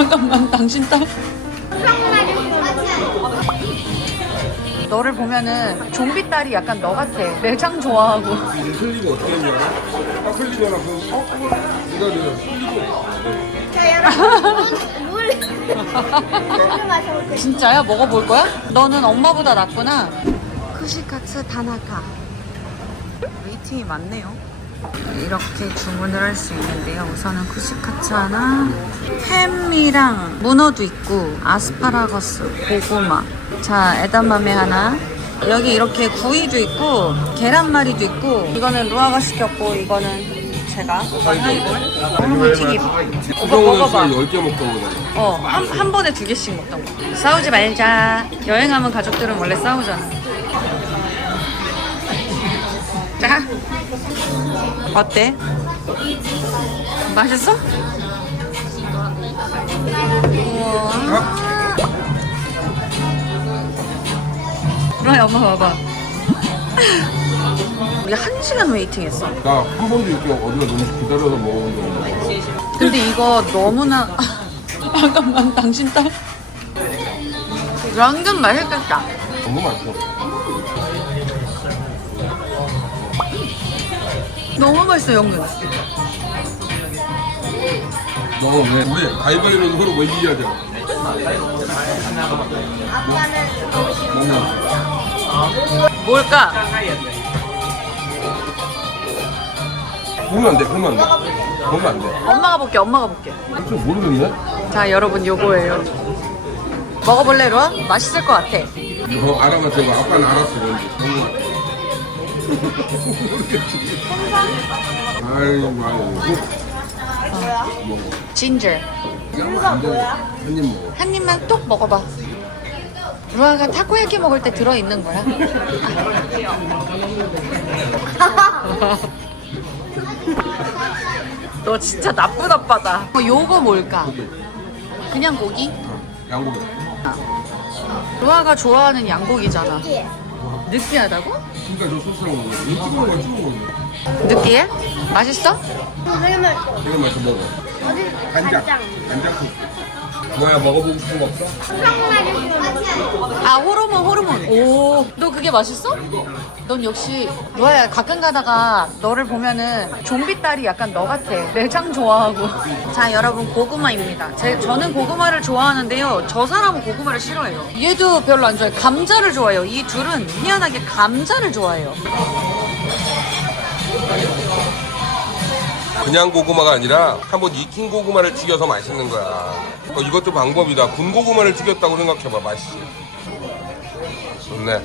잠깐만 당신 딸 너를 보면은 좀비 딸이 약간 너 같아 매장 좋아하고 이제 흘리고 어떻게 했냐? 딱 흘리잖아. 그럼 어? 이거 내가 흘리고. 자 여러분 물물 마셔볼게요. 진짜야? 먹어볼 거야? 너는 엄마보다 낫구나 쿠시카츠 다나카 웨이팅이 많네요 이렇게 주문을 할 수 있는데요 우선은 쿠시카츠 하나 햄이랑 문어도 있고 아스파라거스 고구마 자 에다마메 하나 여기 이렇게 구이도 있고 계란말이도 있고 이거는 루아가 시켰고 이거는 제가 오늘 튀김 오빠 먹어봐 10개 먹던 거잖아. 어, 한, 한 번에 두 개씩 먹던 거. 싸우지 말자. 여행하면 가족들은 원래 싸우잖아. 자. 어때? 맛있어? 우와. 루아야, 엄마 봐봐. 우리 한 시간 웨이팅 했어. 나한 번도 이렇게 어디가 너무 기다려서 먹어본 적 없는데. 근데 이거 너무나 잠깐만 당신 딸 완전 맛있겠다 너무 맛있어. 너무 맛있어 영근 너 왜? 우리 가위바위보로 서로 뭐 이겨야 돼. 아빠는 뭘까? 보면 안 돼, 보면 안 돼. 보면 안 돼. 엄마가 볼게 엄마가 볼게 진짜 모르겠네? 자 여러분 요거예요 먹어볼래 루아? 맛있을 것 같아 너 알아봤지? 뭐 아빠는 알았어, 뭔지. 아이고. 먹어. 진저 이거 안 돼. 한입 먹어. 한 입만 뚝 먹어봐 루아가 타코야키 먹을 때 들어있는 거야 너 진짜 나쁜 아빠다 어, 요거 뭘까? 그냥 고기? 양고기. 루아가 좋아하는 양고기잖아 이게 느끼하다고? 그러니까 저 소스랑 먹어. 이거 찍어 먹어, 찍어 먹어. 느끼해? 맛있어? 되게 맛있어. 이거 맛있어 먹어. 어디 간장. 간장. 간장 소스. 뭐야, 먹어보고 싶은 거 없어? 아 호르몬 호르몬. 오. 너 그게 맛있어? 넌 역시 루아야 가끔 가다가 너를 보면은 좀비 딸이 약간 너 같아. 매장 좋아하고. 자 여러분 고구마입니다. 제, 저는 고구마를 좋아하는데요. 저 사람은 고구마를 싫어해요. 얘도 별로 안 좋아해. 감자를 좋아해요. 이 둘은 희한하게 감자를 좋아해요 그냥 고구마가 아니라 한번 익힌 고구마를 튀겨서 맛있는 거야. 어, 이것도 방법이다. 군 고구마를 튀겼다고 생각해봐. 맛있지. 좋네.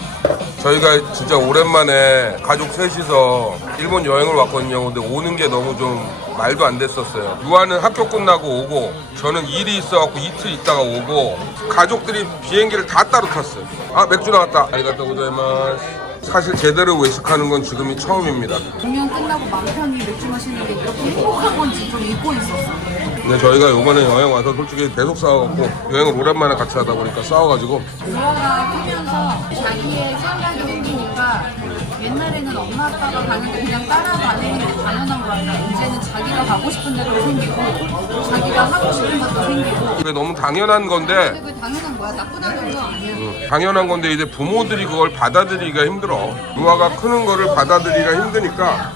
저희가 진짜 오랜만에 가족 셋이서 일본 여행을 왔거든요. 근데 오는 게 너무 좀 말도 안 됐었어요. 유아는 학교 끝나고 오고 저는 일이 있어갖고 이틀 있다가 오고 가족들이 비행기를 다 따로 탔어요. 아 맥주 나왔다. 아리가또 고자이마스. 사실 제대로 외식하는 건 지금이 처음입니다. 공연 끝나고 맘 편히 맥주 마시는 게 이렇게 행복한 건지 좀 잊고 있었어 근데 저희가 요번에 여행 와서 솔직히 계속 싸워갖고 여행을 오랜만에 같이 하다 보니까 싸워가지고 루아가 크면서 자기의 생각이 생기니까 옛날에는 엄마 아빠가 가는데 그냥 따라가는 게 당연한 거야. 이제는 자기가 가고 싶은 데도 생기고 자기가 하고 싶은 것도 생기고 그게 너무 당연한 건데 그게 당연한 거야. 나쁘다는 거 아니야. 음, 당연한 건데 이제 부모들이 그걸 받아들이기가 힘들어 루아가 크는 거를 받아들이기가 힘드니까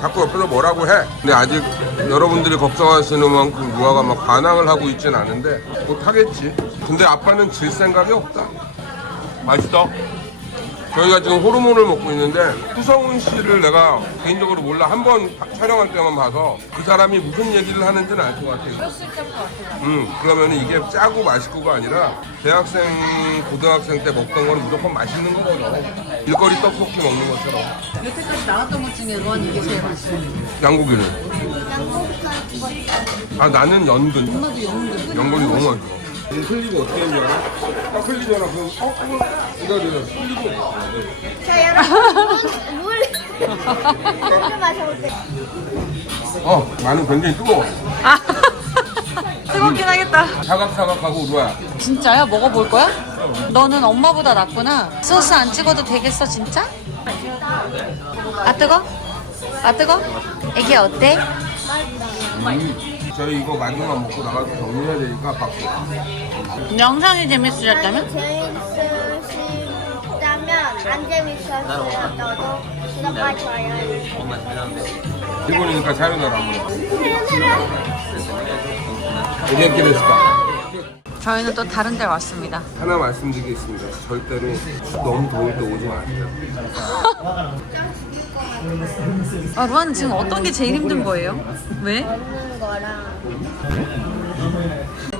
자꾸 옆에서 뭐라고 해 근데 아직 여러분들이 걱정하시는 만큼 루아가 막 반항을 하고 있진 않은데 못 하겠지 근데 아빠는 질 생각이 없다 맛있어? 저희가 지금 호르몬을 먹고 있는데 후성훈 씨를 내가 개인적으로 몰라 한 번 촬영할 때만 봐서 그 사람이 무슨 얘기를 하는지는 알것 같아요. 음 그러면 이게 짜고 맛있고가 아니라 대학생 고등학생 때 먹던 거는 무조건 맛있는 거거든. 일거리 떡볶이 먹는 것처럼 여태까지 나왔던 것 중에 루안 이게 제일 맛있어. 양고기는 아 나는 연근 엄마도 연근. 연근이 너무 맛있어. 흘리고 어떻게 했냐? 딱 흘리잖아. 그럼 어? 이거 내가 흘리고 자 여러분 물물 마셔볼게요. 어 나는 굉장히 뜨거워. 아 뜨겁긴 하겠다. 사각사각하고 루아야. 진짜야? 먹어볼 거야? 너는 엄마보다 낫구나. 소스 안 찍어도 되겠어 진짜? 아 뜨거? 아 뜨거? 애기 어때? 저희 이거 마지막 먹고 나가서 정리해야 되니까 밖에. 영상이 재밌으셨다면? 재밌으시다면 안 재밌으셨어도 구독과 좋아요 일본이니까 사요나라 한번. 저희는 또 다른 데 왔습니다. 하나 말씀드리겠습니다. 절대로 너무 더울 때 오지 마세요. 아, 루안 지금 어떤 게 제일 힘든 거예요? 왜? 먹는 거랑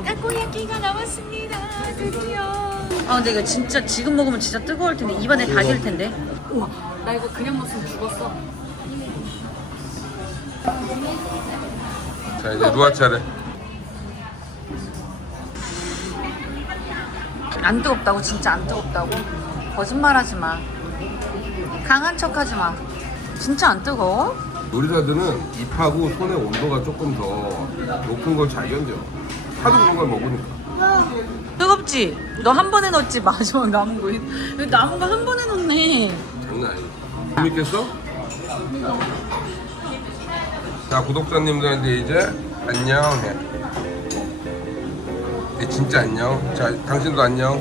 타코야끼가 나왔습니다. 드디어. 아 근데 이거 진짜 지금 먹으면 진짜 뜨거울 텐데 입안에 다 길 텐데. 우와 나 이거 그냥 먹으면 죽었어. 자 이제 루아 차례. 안 뜨겁다고 진짜 안 뜨겁다고. 거짓말하지 마. 강한 척하지 마. 진짜 안 뜨거워? 요리사들은 입하고 손의 온도가 조금 더 높은 걸 잘 견뎌. 하도 그런 걸 먹으니까. 뜨겁지? 너 한 번에 넣었지 마지막 남은 거. 왜 남은 거 한 번에 넣네? 장난 아니지. 재밌겠어? 자 구독자님들한테 이제 안녕해. 이제 진짜 안녕. 자 당신도 안녕.